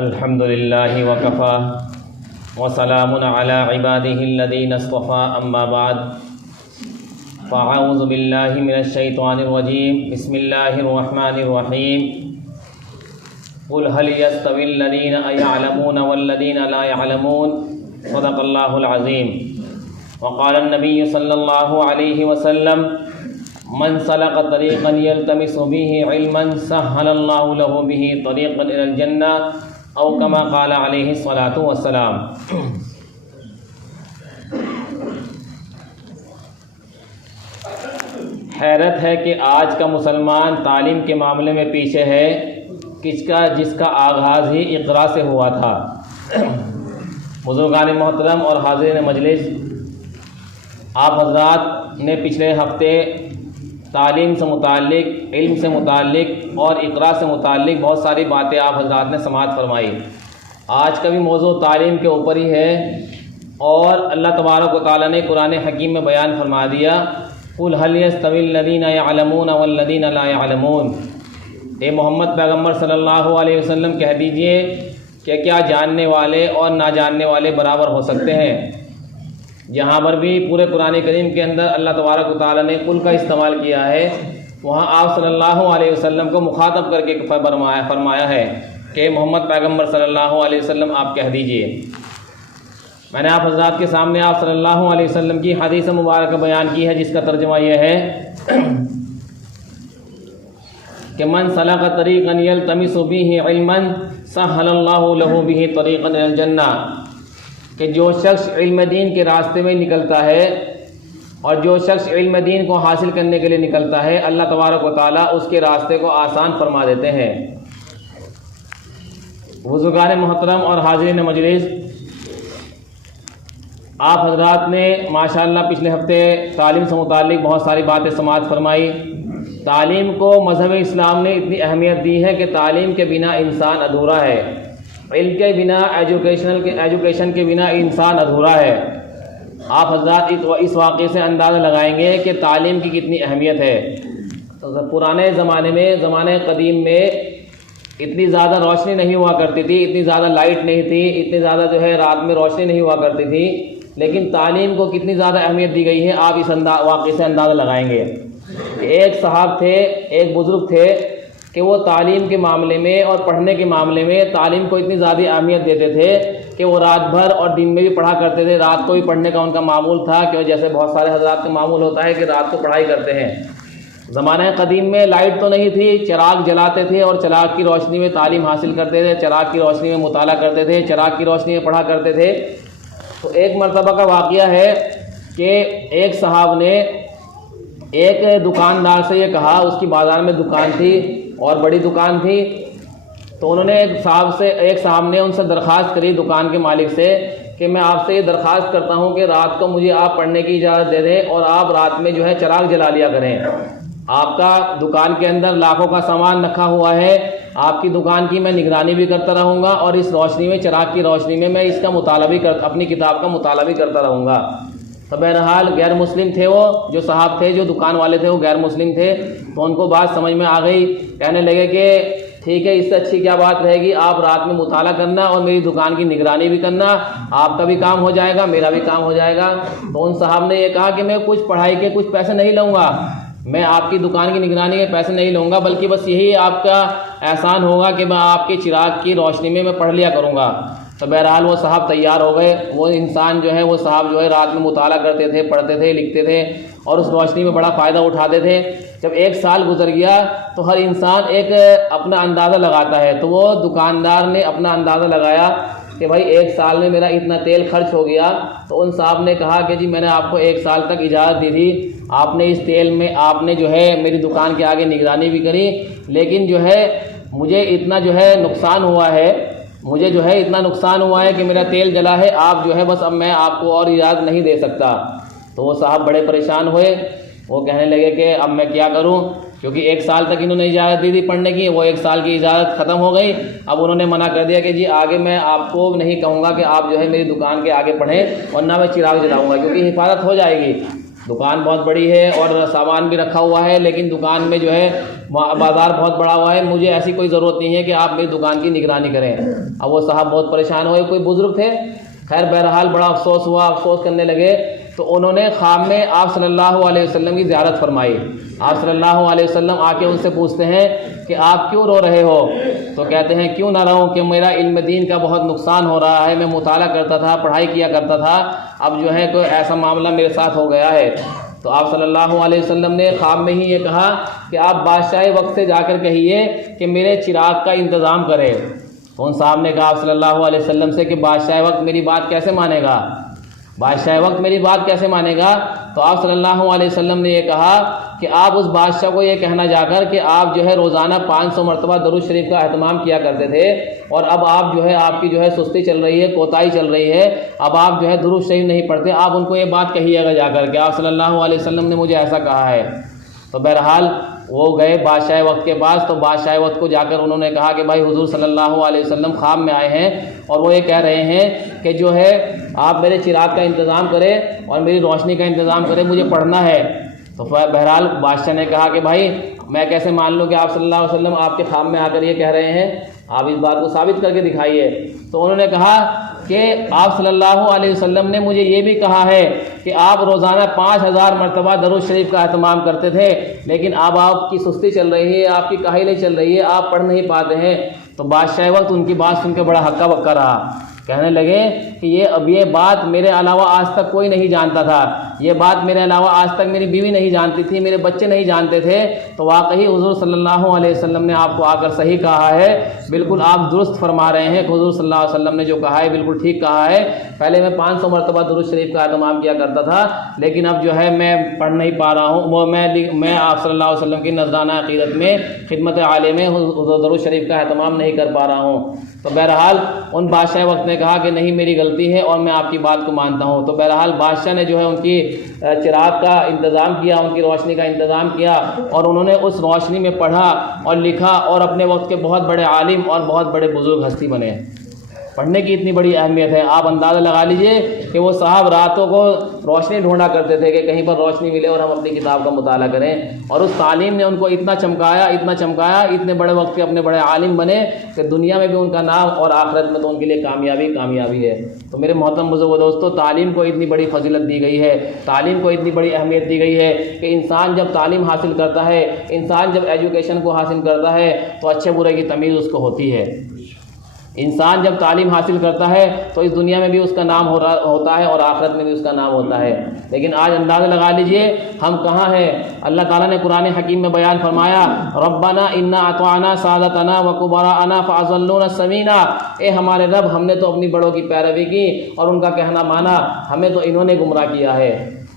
الحمد للہ وکفا وسلام علی عبادہ الذین اصطفى اما بعد فاعوذ باللہ من الشیطان الرجیم بسم اللہ الرحمن الرحیم قل هل يستوي الذین يعلمون والذین لا يعلمون صدق اللہ العظیم وقال النبی صلی اللہ علیہ وسلم من سلک طریقا یلتمس به علما سهل اللہ له به طریقا الی الجنہ او کما قال علیہ الصلاۃ والسلام۔ حیرت ہے کہ آج کا مسلمان تعلیم کے معاملے میں پیچھے ہے، جس کا آغاز ہی اقرا سے ہوا تھا۔ بزرگان محترم اور حاضرین مجلس، آپ حضرات نے پچھلے ہفتے تعلیم سے متعلق، علم سے متعلق اور اقرا سے متعلق بہت ساری باتیں آپ حضرات نے سماعت فرمائی۔ آج کا بھی موضوع تعلیم کے اوپر ہی ہے، اور اللہ تبارک و تعالیٰ نے قرآن حکیم میں بیان فرما دیا، قل هل يستوي الذين يعلمون والذين لا يعلمون۔ اے محمد پیغمبر صلی اللہ علیہ وسلم کہہ دیجئے کہ کیا جاننے والے اور نہ جاننے والے برابر ہو سکتے ہیں؟ جہاں پر بھی پورے قرآن کریم کے اندر اللہ تبارک و تعالیٰ نے قل کا استعمال کیا ہے، وہاں آپ صلی اللہ علیہ وسلم کو مخاطب کر کے فرمایا ہے کہ محمد پیغمبر صلی اللہ علیہ وسلم آپ کہہ دیجئے۔ میں نے آپ حضرات کے سامنے آپ صلی اللہ علیہ وسلم کی حدیث مبارکہ بیان کی ہے، جس کا ترجمہ یہ ہے کہ من سلک طریقا یلتمس به علما سهل اللہ له به طریقا الی الجنہ، کہ جو شخص علم دین کے راستے میں نکلتا ہے اور جو شخص علم دین کو حاصل کرنے کے لیے نکلتا ہے، اللہ تبارک و تعالیٰ اس کے راستے کو آسان فرما دیتے ہیں۔ بزرگان محترم اور حاضرین مجلس، آپ حضرات نے ماشاءاللہ پچھلے ہفتے تعلیم سے متعلق بہت ساری باتیں سماعت فرمائی۔ تعلیم کو مذہب اسلام نے اتنی اہمیت دی ہے کہ تعلیم کے بنا انسان ادھورا ہے، علم کے بنا، ایجوکیشن کے بنا انسان ادھورا ہے۔ آپ حضرات اس واقعے سے اندازہ لگائیں گے کہ تعلیم کی کتنی اہمیت ہے۔ پرانے زمانے میں، زمانے قدیم میں اتنی زیادہ روشنی نہیں ہوا کرتی تھی، اتنی زیادہ لائٹ نہیں تھی، اتنی زیادہ رات میں روشنی نہیں ہوا کرتی تھی، لیکن تعلیم کو کتنی زیادہ اہمیت دی گئی ہے، آپ اس واقعے سے اندازہ لگائیں گے۔ ایک صاحب تھے، ایک بزرگ تھے کہ وہ تعلیم کے معاملے میں اور پڑھنے کے معاملے میں تعلیم کو اتنی زیادہ اہمیت دیتے تھے کہ وہ رات بھر اور دن میں بھی پڑھا کرتے تھے۔ رات کو بھی پڑھنے کا ان کا معمول تھا، کہ جیسے بہت سارے حضرات کا معمول ہوتا ہے کہ رات کو پڑھائی کرتے ہیں۔ زمانہ قدیم میں لائٹ تو نہیں تھی، چراغ جلاتے تھے اور چراغ کی روشنی میں تعلیم حاصل کرتے تھے، چراغ کی روشنی میں مطالعہ کرتے تھے، چراغ کی روشنی میں پڑھا کرتے تھے۔ تو ایک مرتبہ کا واقعہ ہے کہ ایک صاحب نے ایک دکاندار سے یہ کہا، اس کی بازار میں دکان تھی اور بڑی دکان تھی، تو انہوں نے ایک صاحب نے ان سے درخواست کری، دکان کے مالک سے، کہ میں آپ سے یہ درخواست کرتا ہوں کہ رات کو مجھے آپ پڑھنے کی اجازت دے دیں اور آپ رات میں چراغ جلا لیا کریں۔ آپ کا دکان کے اندر لاکھوں کا سامان رکھا ہوا ہے، آپ کی دکان کی میں نگرانی بھی کرتا رہوں گا، اور اس روشنی میں، چراغ کی روشنی میں اس کا مطالعہ بھی اپنی کتاب کا مطالعہ بھی کرتا رہوں گا۔ تو بہرحال غیر مسلم تھے، وہ جو صاحب تھے، جو دکان والے تھے، وہ غیر مسلم تھے، تو ان کو بات سمجھ میں آ گئی۔ کہنے لگے کہ ٹھیک ہے، اس سے اچھی کیا بات رہے گی، آپ رات میں مطالعہ کرنا اور میری دکان کی نگرانی بھی کرنا، آپ کا بھی کام ہو جائے گا، میرا بھی کام ہو جائے گا۔ تو ان صاحب نے یہ کہا کہ میں کچھ پڑھائی کے کچھ پیسے نہیں لوں گا، میں آپ کی دکان کی نگرانی کے پیسے نہیں لوں گا، بلکہ بس یہی آپ کا احسان ہوگا کہ میں آپ کے چراغ کی روشنی میں پڑھ لیا کروں گا۔ تو بہرحال وہ صاحب تیار ہو گئے۔ وہ انسان وہ صاحب رات میں مطالعہ کرتے تھے، پڑھتے تھے، لکھتے تھے اور اس روشنی میں بڑا فائدہ اٹھاتے تھے۔ جب ایک سال گزر گیا تو ہر انسان ایک اپنا اندازہ لگاتا ہے، تو وہ دکاندار نے اپنا اندازہ لگایا کہ بھائی ایک سال میں میرا اتنا تیل خرچ ہو گیا۔ تو ان صاحب نے کہا کہ جی میں نے آپ کو ایک سال تک اجازت دی تھی، آپ نے اس تیل میں آپ نے میری دکان کے آگے نگرانی بھی کری، لیکن مجھے اتنا نقصان ہوا ہے، مجھے اتنا نقصان ہوا ہے کہ میرا تیل جلا ہے، آپ بس اب میں آپ کو اور اجازت نہیں دے سکتا۔ تو وہ صاحب بڑے پریشان ہوئے، وہ کہنے لگے کہ اب میں کیا کروں، کیونکہ ایک سال تک انہوں نے اجازت دی تھی پڑھنے کی، وہ ایک سال کی اجازت ختم ہو گئی، اب انہوں نے منع کر دیا کہ جی آگے میں آپ کو نہیں کہوں گا کہ آپ میری دکان کے آگے پڑھیں، ورنہ میں چراغ جلاؤں گا، کیونکہ حفاظت ہو جائے گی۔ دکان بہت بڑی ہے اور سامان بھی رکھا ہوا ہے، لیکن دکان میں جو ہے بازار بہت بڑا ہوا ہے، مجھے ایسی کوئی ضرورت نہیں ہے کہ آپ میری دکان کی نگرانی کریں۔ اب وہ صاحب بہت پریشان ہوئے، کوئی بزرگ تھے، خیر بہرحال بڑا افسوس ہوا، افسوس کرنے لگے تو انہوں نے خواب میں آپ صلی اللہ علیہ وسلم کی زیارت فرمائی۔ آپ صلی اللہ علیہ وسلم آ کے ان سے پوچھتے ہیں کہ آپ کیوں رو رہے ہو؟ تو کہتے ہیں کیوں نہ رہوں کہ میرا علم دین کا بہت نقصان ہو رہا ہے، میں مطالعہ کرتا تھا، پڑھائی کیا کرتا تھا، اب جو ہے کوئی ایسا معاملہ میرے ساتھ ہو گیا ہے۔ تو آپ صلی اللہ علیہ وسلم نے خواب میں ہی یہ کہا کہ آپ بادشاہ وقت سے جا کر کہیے کہ میرے چراغ کا انتظام کرے۔ تو ان صاحب نے کہا آپ صلی اللہ علیہ وسلم سے کہ بادشاہ وقت میری بات کیسے مانے گا؟ بادشاہ وقت میری بات کیسے مانے گا؟ تو آپ صلی اللہ علیہ وسلم نے یہ کہا کہ آپ اس بادشاہ کو یہ کہنا جا کر کہ آپ جو ہے روزانہ 500 مرتبہ درود شریف کا اہتمام کیا کرتے تھے، اور اب آپ جو ہے آپ کی جو ہے سستی چل رہی ہے، کوتاہی چل رہی ہے، اب آپ جو ہے درود شریف نہیں پڑھتے، آپ ان کو یہ بات کہیے گا جا کر کہ آپ صلی اللہ علیہ وسلم نے مجھے ایسا کہا ہے۔ تو بہرحال وہ گئے بادشاہ وقت کے پاس، تو بادشاہ وقت کو جا کر انہوں نے کہا کہ بھائی حضور صلی اللہ علیہ وسلم خواب میں آئے ہیں اور وہ یہ کہہ رہے ہیں کہ جو ہے آپ میرے چراغ کا انتظام کریں اور میری روشنی کا انتظام کریں، مجھے پڑھنا ہے۔ تو بہرحال بادشاہ نے کہا کہ بھائی میں کیسے مان لوں کہ آپ صلی اللہ علیہ وسلم آپ کے خواب میں آ کر یہ کہہ رہے ہیں، آپ اس بات کو ثابت کر کے دکھائیے۔ تو انہوں نے کہا کہ آپ صلی اللہ علیہ وسلم نے مجھے یہ بھی کہا ہے کہ آپ روزانہ 5000 مرتبہ درود شریف کا اہتمام کرتے تھے، لیکن اب آپ کی سستی چل رہی ہے، آپ کی کاہلی چل رہی ہے، آپ پڑھ نہیں پاتے ہیں۔ تو بادشاہ وقت ان کی بات سن کے بڑا ہکا بکا رہا، کہنے لگے کہ یہ بات میرے علاوہ آج تک کوئی نہیں جانتا تھا، یہ بات میرے علاوہ آج تک میری بیوی نہیں جانتی تھی، میرے بچے نہیں جانتے تھے۔ تو واقعی حضور صلی اللہ علیہ وسلم نے آپ کو آ کر صحیح کہا ہے، بالکل آپ درست فرما رہے ہیں کہ حضور صلی اللہ علیہ وسلم نے جو کہا ہے بالکل ٹھیک کہا ہے۔ پہلے میں 500 مرتبہ درود شریف کا اہتمام کیا کرتا تھا، لیکن اب جو ہے میں پڑھ نہیں پا رہا ہوں، وہ میں آپ صلی اللہ علیہ وسلم کی نذرانہ عقیدت میں خدمت عالیہ میں درود شریف کا اہتمام نہیں کر پا رہا ہوں۔ تو بہرحال ان بادشاہ وقت نے کہا کہ نہیں میری غلطی ہے اور میں آپ کی بات کو مانتا ہوں۔ تو بہرحال بادشاہ نے جو ہے ان کی چراغ کا انتظام کیا، ان کی روشنی کا انتظام کیا، اور انہوں نے اس روشنی میں پڑھا اور لکھا اور اپنے وقت کے بہت بڑے عالم اور بہت بڑے بزرگ ہستی بنے۔ پڑھنے کی اتنی بڑی اہمیت ہے، آپ اندازہ لگا لیجئے کہ وہ صاحب راتوں کو روشنی ڈھونڈا کرتے تھے کہ کہیں پر روشنی ملے اور ہم اپنی کتاب کا مطالعہ کریں، اور اس تعلیم نے ان کو اتنا چمکایا، اتنے بڑے وقت کے اپنے بڑے عالم بنے کہ دنیا میں بھی ان کا نام اور آخرت میں تو ان کے لیے کامیابی ہے۔ تو میرے محترم بزرگ و دوستو، تعلیم کو اتنی بڑی فضیلت دی گئی ہے، تعلیم کو اتنی بڑی اہمیت دی گئی ہے کہ انسان جب تعلیم حاصل کرتا ہے، انسان جب ایجوکیشن کو حاصل کرتا ہے تو اچھے برے کی تمیز اس کو ہوتی ہے۔ انسان جب تعلیم حاصل کرتا ہے تو اس دنیا میں بھی اس کا نام ہوتا ہے اور آخرت میں بھی اس کا نام ہوتا ہے۔ لیکن آج اندازہ لگا لیجئے ہم کہاں ہیں۔ اللہ تعالیٰ نے قرآن حکیم میں بیان فرمایا ربنا انا اطعنا سادتنا وکبراءنا فاضلونا السبیلا، اے ہمارے رب ہم نے تو اپنی بڑوں کی پیروی کی اور ان کا کہنا مانا، ہمیں تو انہوں نے گمراہ کیا ہے۔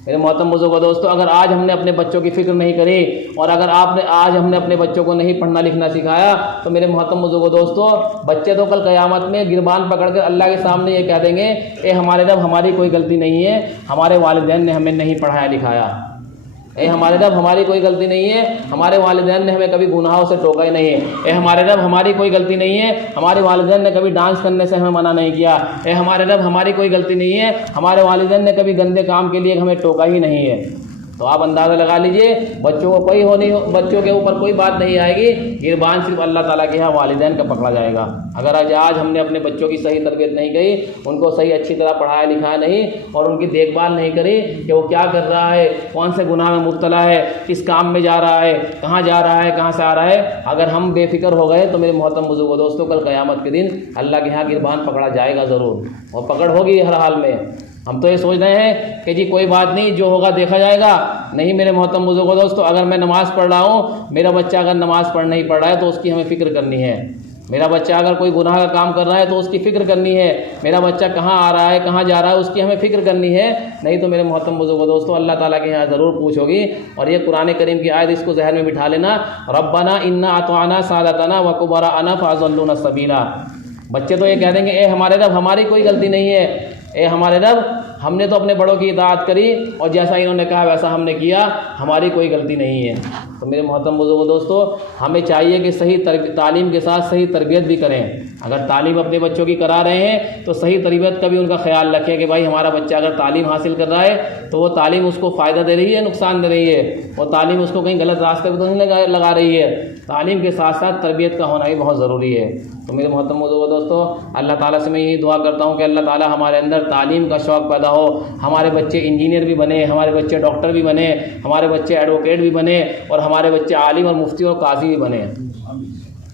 میرے محترم بزرگ و دوستو، اگر آج ہم نے اپنے بچوں کی فکر نہیں کری اور اگر آج ہم نے اپنے بچوں کو نہیں پڑھنا لکھنا سکھایا تو میرے محترم بزرگ و دوستو، بچے تو کل قیامت میں گربان پکڑ کر اللہ کے سامنے یہ کہہ دیں گے اے ہمارے رب ہماری کوئی غلطی نہیں ہے، ہمارے والدین نے ہمیں نہیں پڑھایا لکھایا۔ اے ہمارے رب ہماری کوئی غلطی نہیں ہے، ہمارے والدین نے ہمیں کبھی گناہوں سے ٹوکا ہی نہیں ہے۔ اے ہمارے رب ہماری کوئی غلطی نہیں ہے، ہمارے والدین نے کبھی ڈانس کرنے سے ہمیں منع نہیں کیا۔ اے ہمارے رب ہماری کوئی غلطی نہیں ہے، ہمارے والدین نے کبھی گندے کام کے لیے ہمیں ٹوکا ہی نہیں ہے۔ تو آپ اندازہ لگا لیجئے بچوں کے اوپر کوئی بات نہیں آئے گی، گربان صرف اللہ تعالیٰ کے یہاں والدین کا پکڑا جائے گا۔ اگر آج ہم نے اپنے بچوں کی صحیح تربیت نہیں کی، ان کو صحیح اچھی طرح پڑھایا لکھایا نہیں اور ان کی دیکھ بھال نہیں کری کہ وہ کیا کر رہا ہے، کون سے گناہ میں مبتلا ہے، کس کام میں جا رہا ہے، کہاں جا رہا ہے، کہاں سے آ رہا ہے، اگر ہم بے فکر ہو گئے تو میرے محترم بزرگ و دوستوں کل قیامت کے دن اللہ کے یہاں گربان پکڑا جائے گا ضرور، اور پکڑ ہوگی ہر حال میں۔ ہم تو یہ سوچ رہے ہیں کہ جی کوئی بات نہیں، جو ہوگا دیکھا جائے گا۔ نہیں میرے محترم بزرگ و دوستو، اگر میں نماز پڑھ رہا ہوں، میرا بچہ اگر نماز نہیں پڑھ رہا ہے تو اس کی ہمیں فکر کرنی ہے۔ میرا بچہ اگر کوئی گناہ کا کام کر رہا ہے تو اس کی فکر کرنی ہے۔ میرا بچہ کہاں آ رہا ہے، کہاں جا رہا ہے، اس کی ہمیں فکر کرنی ہے۔ نہیں تو میرے محترم بزرگ و دوستو اللہ تعالیٰ کے یہاں ضرور پوچھو گی۔ اور یہ قرآن کریم کی آیت اس کو ذہن میں بٹھا لینا، ربنا انا اطعنا سادتنا وکبراءنا فاضلونا السبیلا۔ بچے تو یہ کہہ دیں گے اے ہمارے رب ہماری کوئی غلطی نہیں ہے، اے ہمارے رب ہم نے تو اپنے بڑوں کی اطاعت کری اور جیسا انہوں نے کہا ویسا ہم نے کیا، ہماری کوئی غلطی نہیں ہے۔ تو میرے محترم بزرگوں دوستو، ہمیں چاہیے کہ صحیح تعلیم کے ساتھ صحیح تربیت بھی کریں۔ اگر تعلیم اپنے بچوں کی کرا رہے ہیں تو صحیح تربیت کا بھی ان کا خیال رکھیں کہ بھائی ہمارا بچہ اگر تعلیم حاصل کر رہا ہے تو وہ تعلیم اس کو فائدہ دے رہی ہے، نقصان دے رہی ہے، وہ تعلیم اس کو کہیں غلط راستے پہ تو نہیں لگا رہی ہے۔ تعلیم کے ساتھ ساتھ تربیت کا ہونا بھی بہت ضروری ہے۔ تو میرے محترم بزرگوں دوستو، اللہ تعالیٰ سے میں یہی دعا کرتا ہوں کہ اللہ تعالیٰ ہمارے اندر تعلیم کا شوق پیدا ہو، ہمارے بچے انجینئر بھی بنے، ہمارے بچے ڈاکٹر بھی بنے، ہمارے بچے ایڈوکیٹ بھی بنے، اور ہمارے بچے عالم اور مفتی اور قاضی بھی بنے۔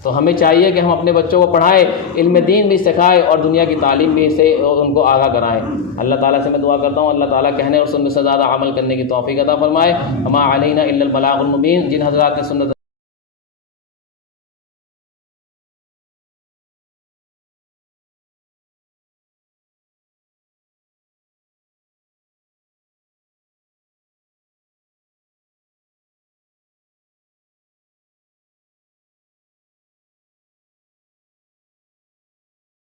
تو ہمیں چاہیے کہ ہم اپنے بچوں کو پڑھائیں، علم دین بھی سکھائیں اور دنیا کی تعلیم بھی سے ان کو آگاہ کرائیں۔ اللہ تعالیٰ سے میں دعا کرتا ہوں اللہ تعالیٰ کہنے اور سننے سے زیادہ عمل کرنے کی توفیق عطا فرمائے۔ وما علینا الا البلاغ المبین۔ جن حضرات نے سنت